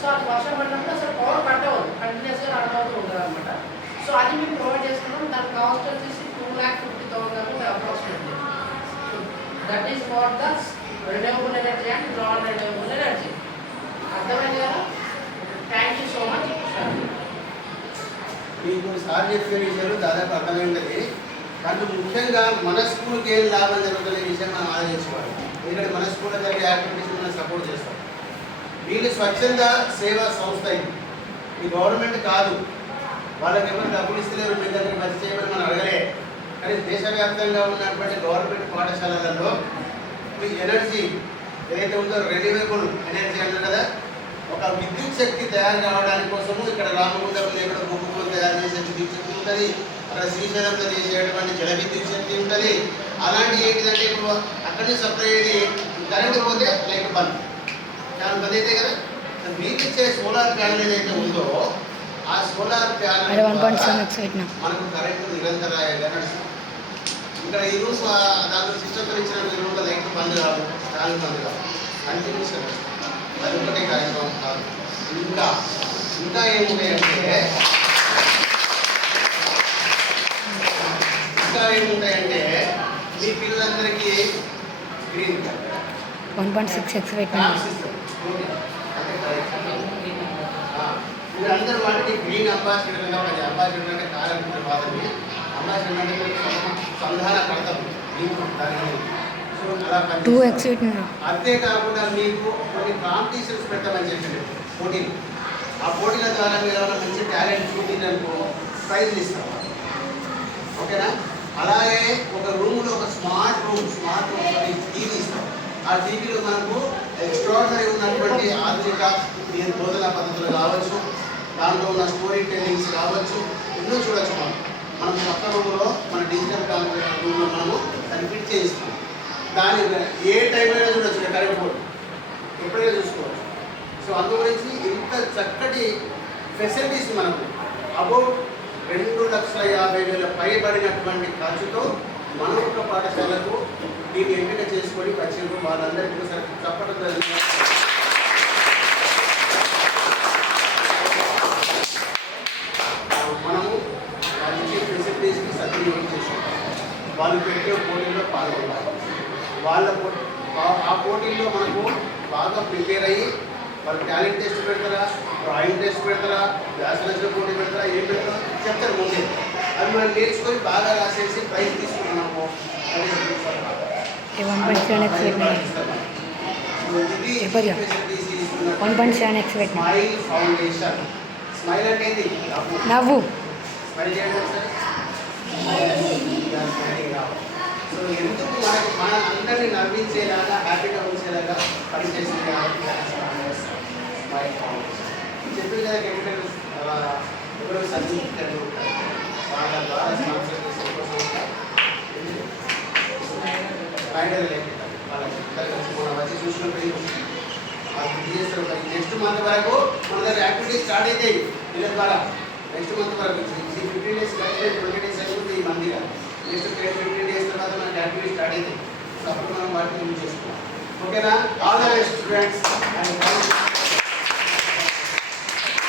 So అది వర్షం పడినప్పుడు అసలు పవర్ కట్ అవ్వదు, కంటిన్యూస్గా రన్ అవుతూ ఉంటుంది అనమాట. సో అది మేము ప్రొవైడ్ చేస్తున్నాం. దాని కాస్ట్ వచ్చేసి 2,50,000 approximately. So that is for the renewable energy and non renewable energy. అర్థమైంది కదా? Thank you so much. మీకు సార్ చెప్పిన విషయాలు దాదాపు అర్థమై ఉంటుంది. కానీ ముఖ్యంగా మన స్కూల్కి ఏం లాభం జరుగుతున్న విషయం మనం ఆలోచించుకోవాలి. ఎందుకంటే మన స్కూల్లో జరిగే యాక్టివిటీస్ మనం సపోర్ట్ చేస్తాం. వీళ్ళు స్వచ్ఛంద సేవా సంస్థ ఇది, ఈ గవర్నమెంట్ కాదు. వాళ్ళకి ఎవరు డబ్బులు ఇస్తలేరు, మీ దగ్గర మంచి చేయమని మనం అడగలే. కానీ దేశవ్యాప్తంగా ఉన్నటువంటి గవర్నమెంట్ పాఠశాలలలో ఈ ఎనర్జీ ఏదైతే ఉందో రెన్యూవబుల్ ఎనర్జీ అంటారు కదా, ఒక విద్యుత్ శక్తి తయారు కావడానికి కోసము ఇక్కడ రామగుండం ఇక్కడ బొగ్గులు తయారు చేసే విద్యుత్ శక్తి ఉంటుంది, అక్కడ శ్రీశైలంలో చేసేటువంటి జల విద్యుత్ శక్తి ఉంటుంది. అలాంటి ఏంటిదంటే ఇప్పుడు అక్కడి నుంచి సప్లై అయ్యేది కరెంటు పోతే లైట్ బంద్, చాలా బంద్ అయితే కదా. మీకు ఇచ్చే సోలార్ ప్యానల్ ఏదైతే ఉందో ఆ సోలార్ ప్యానల్ మనకు కరెంటు నిరంతరాయంగా నడుస్తుంది. ఇక్కడ ఈ రూమ్ దాంట్లో సిస్టంతో ఇచ్చిన ఈ రూమ్లో లైట్ బంద్ కాదు, ఫ్యాన్ బంద్ కాదు, కంటిన్యూస్గా అది ఒకటే కార్యక్రమం కాదు. ఇంకా ఏముంటాయంటే మీ పిల్లలందరికీ గ్రీన్ 1.6 మీరందరూ వాటికి గ్రీన్ అంబాసిడర్ అంబాసిడర్ అంటే కార్యక్రమం కాదండి. అంబాసిడర్ అంటే సంధాన కడతాం అంతేకాకుండా మీకు కొన్ని కాంపిటీషన్స్ పెట్టమని చెప్పండి, పోటీలు. ఆ పోటీల ద్వారా మీరు ఏమైనా మంచి టాలెంట్ చూపిందనుకో ప్రైజ్లు ఇస్తాం, ఓకేనా. అలాగే ఒక రూమ్లో ఒక స్మార్ట్ రూమ్ టీవీ ఇస్తాం. ఆ టీవీలో మనకు ఎక్స్ట్రాడినరీ ఉన్నటువంటి ఆధునిక బోధనా పద్ధతులు కావచ్చు, దాంట్లో ఉన్న స్టోరీ టెల్లింగ్స్ కావచ్చు, ఎన్నో చూడొచ్చు. మనం పక్క రూమ్లో మన డిజిటల్ రూమ్లో మనము దాన్ని ఫిట్ చేయిస్తాం. దాని ఏ టైంలో చూడొచ్చు, కరెంట్ బోర్డు ఎప్పుడైనా చూసుకోవచ్చు. సో అందు గురించి ఇంత చక్కటి ఫెసిలిటీస్ మనకు అబౌట్ 2,50,000 పైబడినటువంటి ఖర్చుతో మన ఒక్క పాఠశాలకు దీన్ని ఎంపిక చేసుకొని వచ్చిన వాళ్ళందరికీ చెప్పడం జరిగింది. మనము వాళ్ళకి ఫెసిలిటీస్కి సద్వినియోగం చేసుకుంటాం. వాళ్ళు పెట్టే పోటీల్లో పాల్గొనాలి. ఆ పోటీల్లో మనకు బాగా ప్రిపేర్ అయ్యి వాళ్ళు టాలెంట్ టెస్ట్ పెడతారా, డ్రాయింగ్ టెస్ట్ పెడతారా, వ్యాసరచన పోటీ పెడతారా, ఏం పెడతారా చెప్తారు ముందే. అది మనం నేర్చుకొని బాగా రాసేసి ప్రైజ్ తీసుకున్నాము. Smile foundation. స్మైల్ అనేది నవ్వు. స్మైల్ చేయండి సార్. సో ఎందుకు మన అందరినీ నవ్వించేలాగా, హ్యాపీగా ఉంచేలాగా పనిచేసే స్మైల్ ఫౌండేషన్ చెప్పిన కదా. కెమికల్ ఎవరో సర్టిఫికెట్లు ఉంటాయి, వాళ్ళ ద్వారా స్పాన్సర్ చేసే ఫైనల్ వాళ్ళకి మనం వచ్చి చూసినప్పుడు చేస్తారు. నెక్స్ట్ మంత్ వరకు మన దగ్గర యాక్టివిటీస్ స్టార్ట్ అవుతాయి వీళ్ళ ద్వారా. నెక్స్ట్ మంత్ వరకు 15 days 20 days అయిపోతుంది ఈ మందిగా. నెక్స్ట్ 15 days తర్వాత మనకి యాక్టివిటీ స్టార్ట్ అవుతాయి. అప్పుడు మనం వాటిని యూజ్ చేసుకుంటాం, ఓకేనా. All the best students.